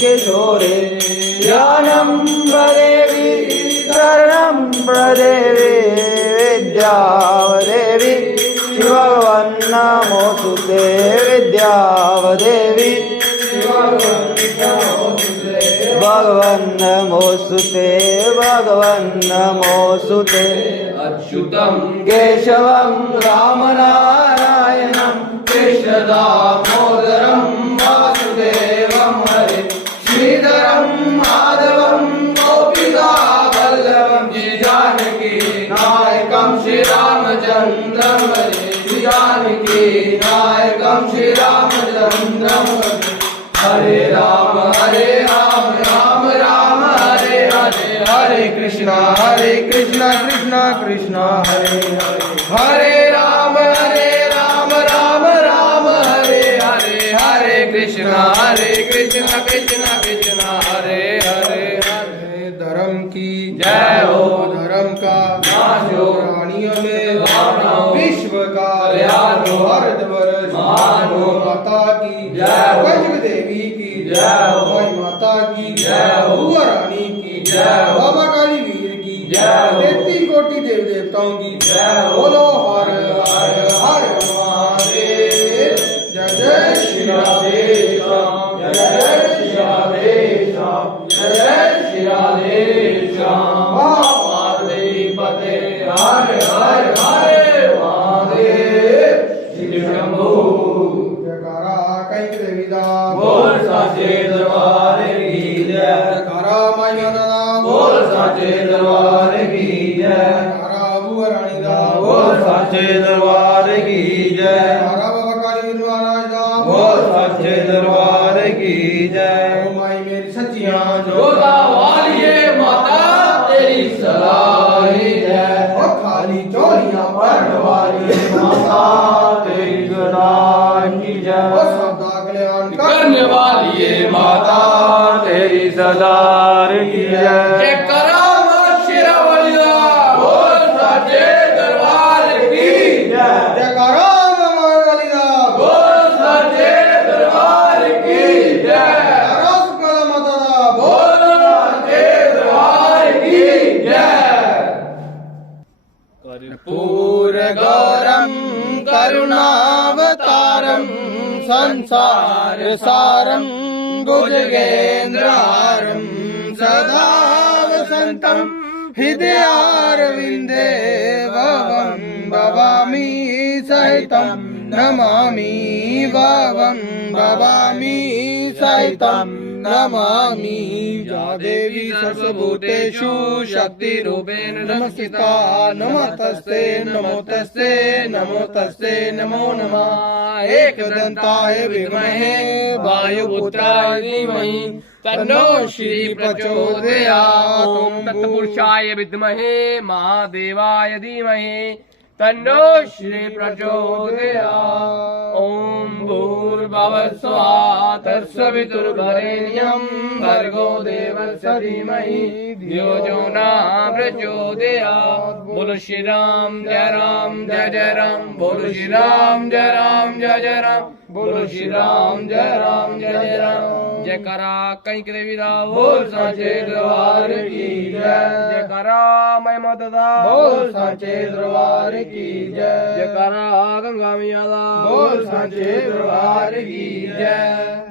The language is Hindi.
किशोरे ज्ञानं प्रदेवी शरणं प्रदेवी विद्यावदेवी शिववन्नमोऽस्तुते विद्यावदेवी भगवन्नमोऽस्तुते भगवन्नमोऽस्तुते अच्युतं केशवं रामनारायणं कृष्णदामोदरं वासुदेवं हरे श्रीधरं माधवं गोपिका वल्लभं जानकी नायकं श्रीरामचन्द्रं हरे जानकी नायकं श्रीरामचन्द्रं हरे राम राम राम हरे हरे हरे कृष्ण कृष्ण कृष्ण हरे हरे हरे राम राम राम हरे हरे हरे कृष्ण कृष्ण कृष्ण हरे हरे हरे धर्म की जय हो धर्म का नाश हो रानियों में विश्व का दयालु भारतवर्ष महान हो माता की जय हो पंचक देवी की जय हो माता की जय हो रानी की जय हो बाबा काली वीर की जय हो 33 कोटि देव देवताओं की जय हो बोलो हर हर हर महादेव जय जय श्री राधे श्याम जय जय श्री राधे श्याम जय जय श्री राधे श्याम महादेव पते हर हर हर महादेव श्री शंभू जयकारा कैक देवीदा बोल साचे दरबार की जय जयकारा माई मनना बोल साचे दरबार की जय। हरा बुआ रानी दा बोल साचे दरबार की जय। हरा बाबा काली महाराज दा बोल साचे दरबार की जय। ओ माई मेरी सच्चियां जोता वालिए माता तेरी सलाही जय। ओ खाली चोलियां पढ़ वाली माता तेरी सदा की ओ जय। सबदा कल्याण करने वाली ये माता तेरी सदा की जय जय। करामत शिरवलिया बोल साचे दरबार की जय। जयकारा मामा वाली दा बोल साचे दरबार की जय। हरा सुकला माता दा बोल साचे दरबार की जय। पूरगौरं करुणावतारं संसार सारं भुजगेन्द्रहारं सदा वसन्तं हृदयारविन्दे भवं भवामि सहितं नमामि भवं भवामि सहितं नमामि। या देवी सर्वभूतेषु शक्तिरूपेण नमस्कृता नमस्तस्ते नमोस्तस्ते नमोस्तस्ते नमो नमः। एकदन्ताय विद्महे वायुपुत्राय धीमहि तन्नो श्री प्रचोदयात्। ओम तत्पुरुषाय विद्महे महादेवाय धीमहि तन्नो श्री प्रचोदयात्। ओम भूर्भुवः स्वः तत्सवितुर्वरेण्यं भर्गो देवस्य धीमहि धियो यो न प्रचोदयात्। बोलो श्री राम जय जय राम। बोलो श्री राम जय जय राम। बोलो श्री राम जय राम। जयकारा कई के देवी दा बोल साचे दरबार की जय। जयकारा महिमा दा बोल साचे दरबार की जय। जयकारा गंगा मैया दा बोल साचे दरबार की जय।